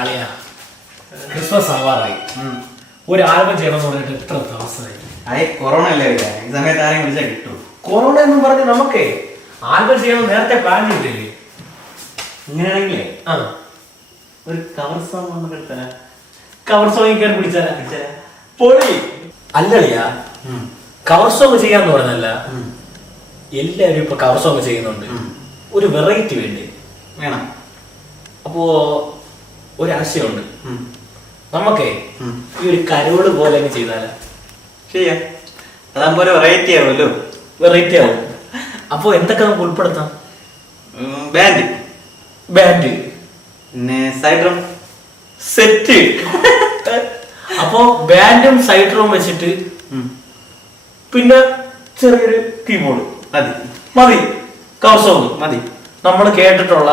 അളിയാ ക്രിസ്മസ് ആവാറായി. ഒരു ആൽബം ചെയ്യണമെന്ന് പറഞ്ഞിട്ട് എത്ര ദിവസമായി. അതെ, കൊറോണ അല്ലേ ഈ സമയത്ത് ആരെയും വിളിച്ചാൽ കിട്ടും. കൊറോണ എന്നും പറഞ്ഞ് നമുക്കേ ആൽബം ചെയ്യണമെന്ന് നേരത്തെ പ്ലാൻ ചെയ്തില്ലേ? ഇങ്ങനെയാണെങ്കിലേ ആ ഒരു കവർ സോങ് നമുക്ക് എടുത്താ. കവർ സോങ് കയറി പിടിച്ചാലാ പൊളി. അല്ലളിയാ, കവർ സോങ് ചെയ്യാന്ന് പറഞ്ഞല്ല, എല്ലാവരും ഇപ്പൊ കവർ സോങ് ചെയ്യുന്നുണ്ട്. ഒരു വെറൈറ്റി വേണ്ടി വേണം. അപ്പോ ഒരാശയമുണ്ട്. നമുക്കേ ഈ ഒരു കരോട് പോലെ ചെയ്താലാ? ചെയ്യാം. അതാകുമ്പോ ഒരു വെറൈറ്റി ആവുമല്ലോ. വെറൈറ്റി ആവും. അപ്പൊ എന്തൊക്കെ നമുക്ക് ഉൾപ്പെടുത്താം? ബാൻഡ്, പിന്നെ സൈഡ് ഡ്രം സെറ്റ്. അപ്പോ ബാൻഡും സൈഡ് ഡ്രം വെച്ചിട്ട് പിന്നെ ചെറിയൊരു കീബോർഡ് മതി. കവർ സോങ് മതി. നമ്മൾ കേട്ടിട്ടുള്ള,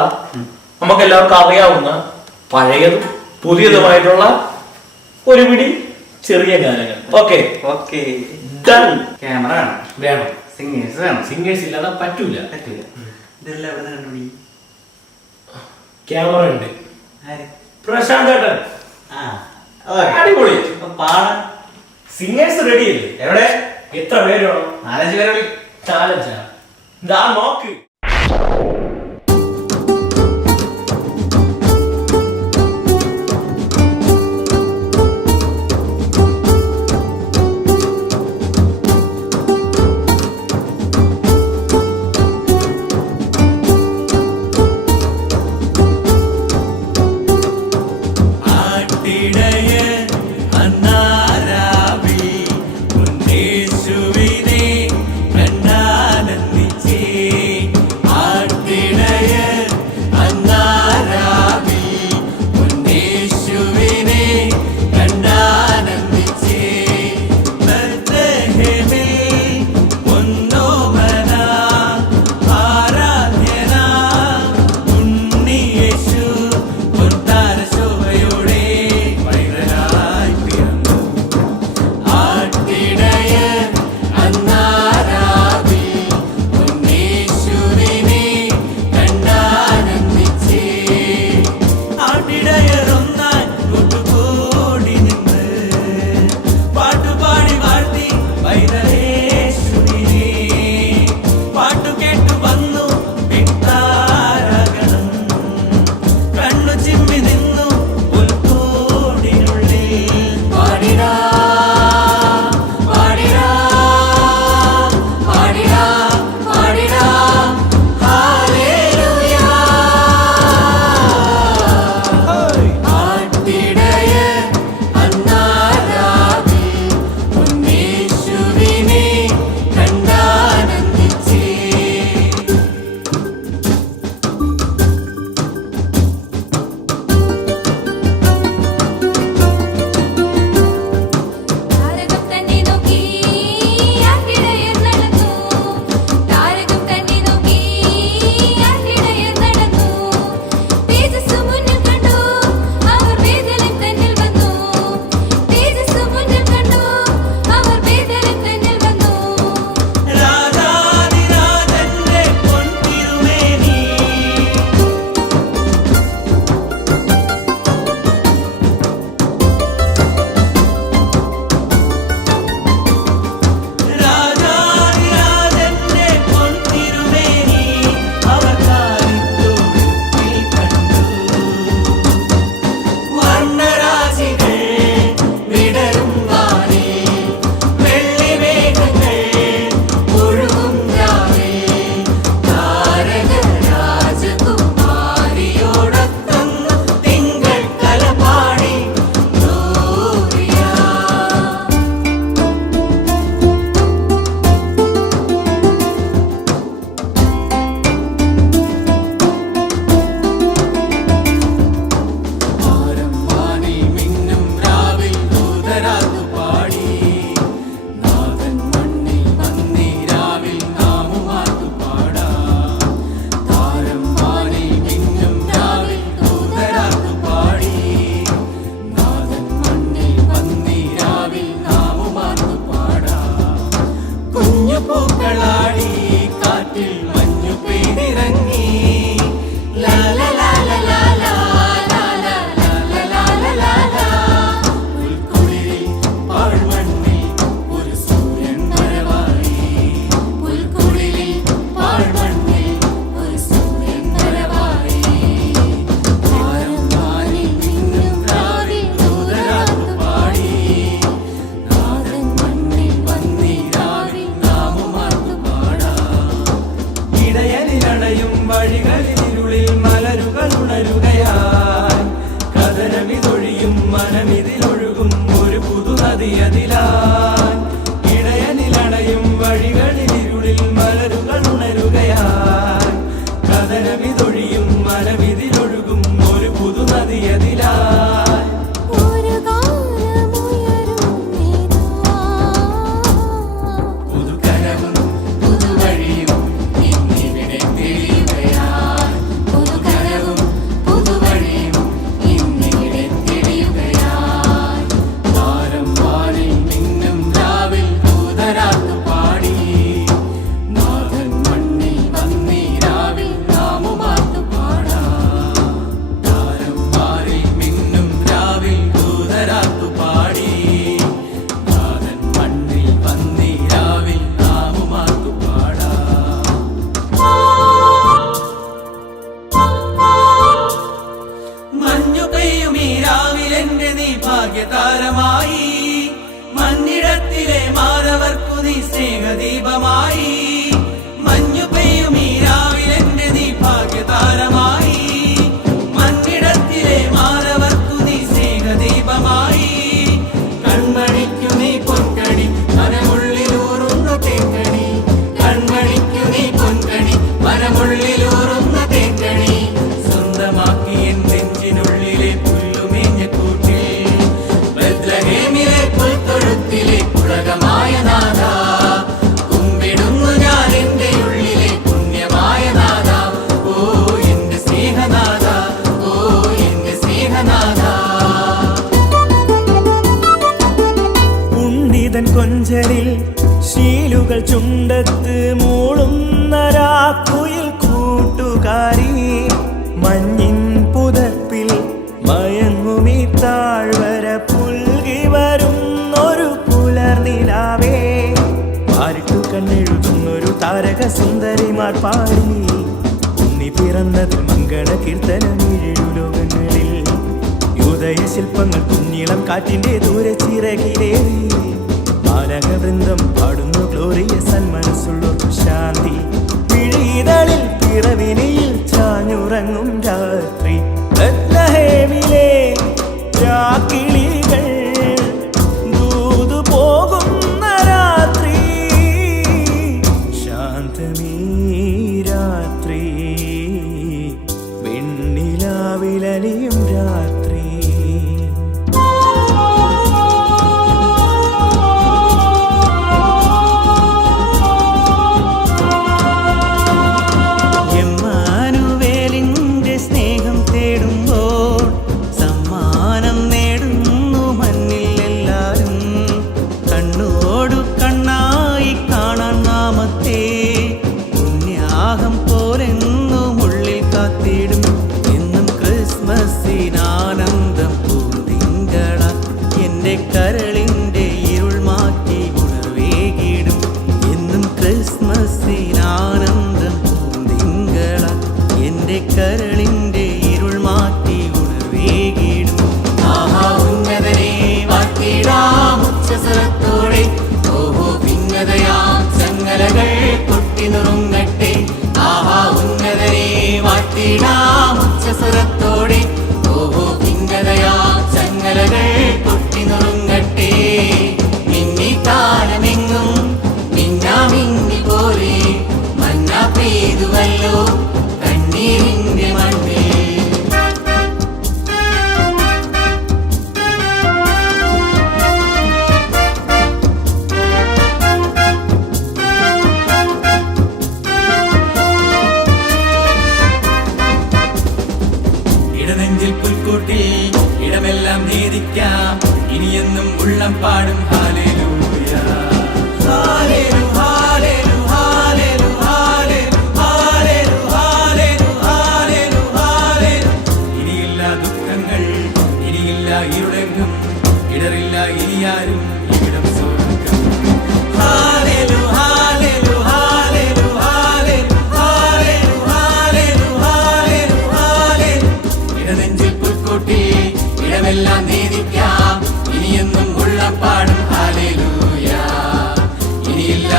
നമുക്ക് എല്ലാവർക്കും അറിയാവുന്ന പഴയതും പുതിയതുമായിട്ടുള്ള ഒരു പിടി ചെറിയ ഗാനങ്ങൾ. Okay okay. ഡൺ. ക്യാമറ വേണം, സിംഗേഴ്സ് വേണം. സിംഗേഴ്സ് ഇല്ലാതെ പറ്റൂല. ഇതെല്ലാം എവിടെ നിന്ന് കണ്ടുപിടി? ക്യാമറ ഉണ്ട്, പ്രശാന്ത് ഏട്ടൻ. അടിപൊളി പാടാൻ സിംഗേഴ്സ് റെഡി അല്ലേ? എവിടെ? എത്ര പേര് വേണം? 4-5 പേരെ. ചാലഞ്ചാ. ഇതാ നോക്ക്. ഇടയനിലണയും വഴികളിരുളിൽ മലരുകൾ ഉണരുകയായി കഥനമിതൊഴിയും മനമിതിലൊഴുകും ഒരു പുതുനദി അതിലായി ഇടയനിലണയും വഴികളിരുളിൽ മലരുകൾ ഉണരുകയായി കഥനമിതൊഴിയും മനമിതിലൊഴുകും ഒരു പുതുനദി അതിലായി ഭാഗ്യതാരമായി മണ്ണിടത്തിലെ മാനവർക്കു നീ സ്നേഹദീപമായി മഞ്ഞു പെയ്യും ഈ രാവിലെന്റെ നീ ഭാഗ്യതാരമായി മണ്ണിടത്തിലെ മാനവർക്കു നീ സ്നേഹദീപമായി കൺമണിക്കു നീ പൊൻകണി മനമുള്ളിലൂറുന്ന തേക്കണി കൺമണിക്കു നീ പൊൻകണി മനമുള്ളിലൂറുന്ന തേക്കണി സ്വന്തമാക്കി എൻ നെഞ്ചിനുള്ളിലെ പുല്ലുമേഞ്ഞ കൂട്ടിൽ പുൽത്തൊഴുത്തിലെ പുളകമായ നാഥ കുമ്പിടുന്നു ഞാൻ എന്റെ ഉള്ളിലെ പുണ്യമായ നാഥ ഓ എന്റെ സ്നേഹനാഥ ഓ എന്റെ സ്നേഹനാഥ ഉണ്ണിതൻ കൊഞ്ചലിൽ ശീലുകൾ ചുണ്ടത്ത് മൂളുന്ന രാക്കുയിൽ കൂട്ടുകാരി മഞ്ഞിൻ പുതപ്പിൽ മയങ്ങുമീ താഴ്വര പുൽകി വരുന്നൊരു പുലർനിലാവേ പാരിട്ടു കണ്ണെഴുതുന്നൊരു താരക സുന്ദരിമാർ പാടി ഉണ്ണി പിറന്നതിൽ മംഗള കീർത്തനമേഴു ലോകങ്ങളിൽ യുദയ ശില്പങ്ങൾ കുഞ്ഞിളം കാറ്റിന്റെ ദൂരെ ചിറകിലേറി ബാലകവൃന്ദം പാടുന്നു ഗ്ലോറിയ സന്മനസ്സുള്ളൊരു ശാന്തി പിഴീതളിൽ പിറവിനിയിൽ ചാഞ്ഞുറങ്ങും രാത്രി ബത്ലഹേമിലെ രാക്കിളികൾ ദൂതു പോകുന്ന രാത്രി ശാന്തമീ രാത്രി വെണ്ണിലാവിലലിയും രാത്രി ആനന്ദം പൂന്തിങ്കള എന്റെ കരളിന്റെ ഇരുൾ മാറ്റി ഉണർവേകിടും എന്നും ക്രിസ്മസിനാനന്ദം പൂന്തിങ്കള എന്റെ കരളിന്റെ ഇരുൾ മാറ്റി ഉണർവേകിടും ആഹാ ഉന്നതനെ വാഴ്ത്തിടാം ഉച്ചസ്വരത്തോടെ ഓഹോ ഭിന്നതയാം ചങ്ങലകൾ പൊട്ടിനുറുങ്ങട്ടെ ആഹാ ഉന്നതനെ വാഴ്ത്തിടാം ഉച്ചസ്വരത്തോടെ ഓഹോ ഭിന്നതയാ ചങ്ങലകൾ പൊട്ടിനുറുങ്ങട്ടെ മിന്നി താരമെങ്ങും മിന്നാമിന്നി പോലെ മഞ്ഞ പെയ്തുവല്ലോ കണ്ണീരിന്റെ മണ്ണിൽ ഇടനെഞ്ചിൽ പുൽക്കൂട്ടിൽ ഇടമെല്ലാം നേദിക്കാം ഇനിയെന്നും ഉള്ളം പാടും ഹാലേലൂയ ഹാലേലു ഹാലേലു ഹാലേലു ഹാലേലു ഹാലേലു ഹാലേലു ഹാലേലു ഹാലേലു ഇനിയില്ല ദുഃഖങ്ങൾ ഇനിയില്ല ഇരുളെങ്കും ഇടറില്ല ഇനിയാരും ഇവിടം സ്വർഗ്ഗം ഹാലേലു ഹാലേലു ഹാലേലു ഹാലേലു ഹാലേലു ഹാലേലു ഹാലേലു ഹാലേലു ഇടനെഞ്ചിൽ പുൽക്കൂട്ടിൽ ഇടമെല്ലാം നേദിക്കാം ഇനിയെന്നും ഉള്ളം പാടും ഹാലേലൂയ ഇനിയില്ല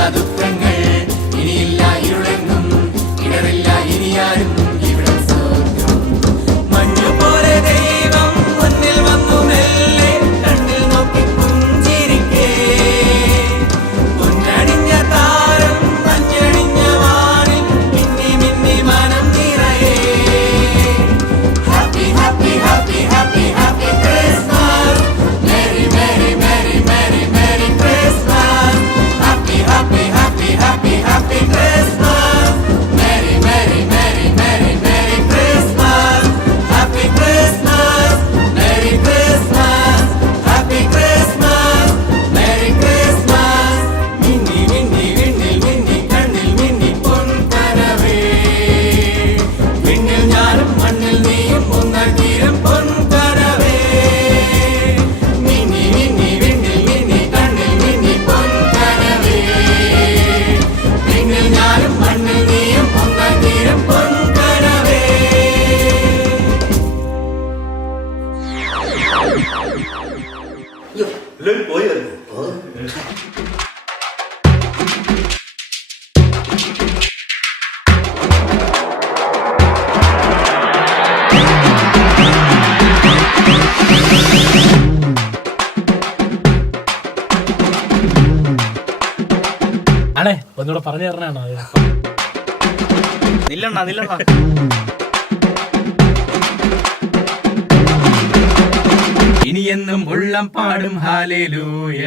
ഒന്നുകൂടെ പറഞ്ഞു തരണാണോ അത്? നില്ലണ്ണ ഇനിയെന്നും ഉള്ളം പാടും ഹാലേലൂയ.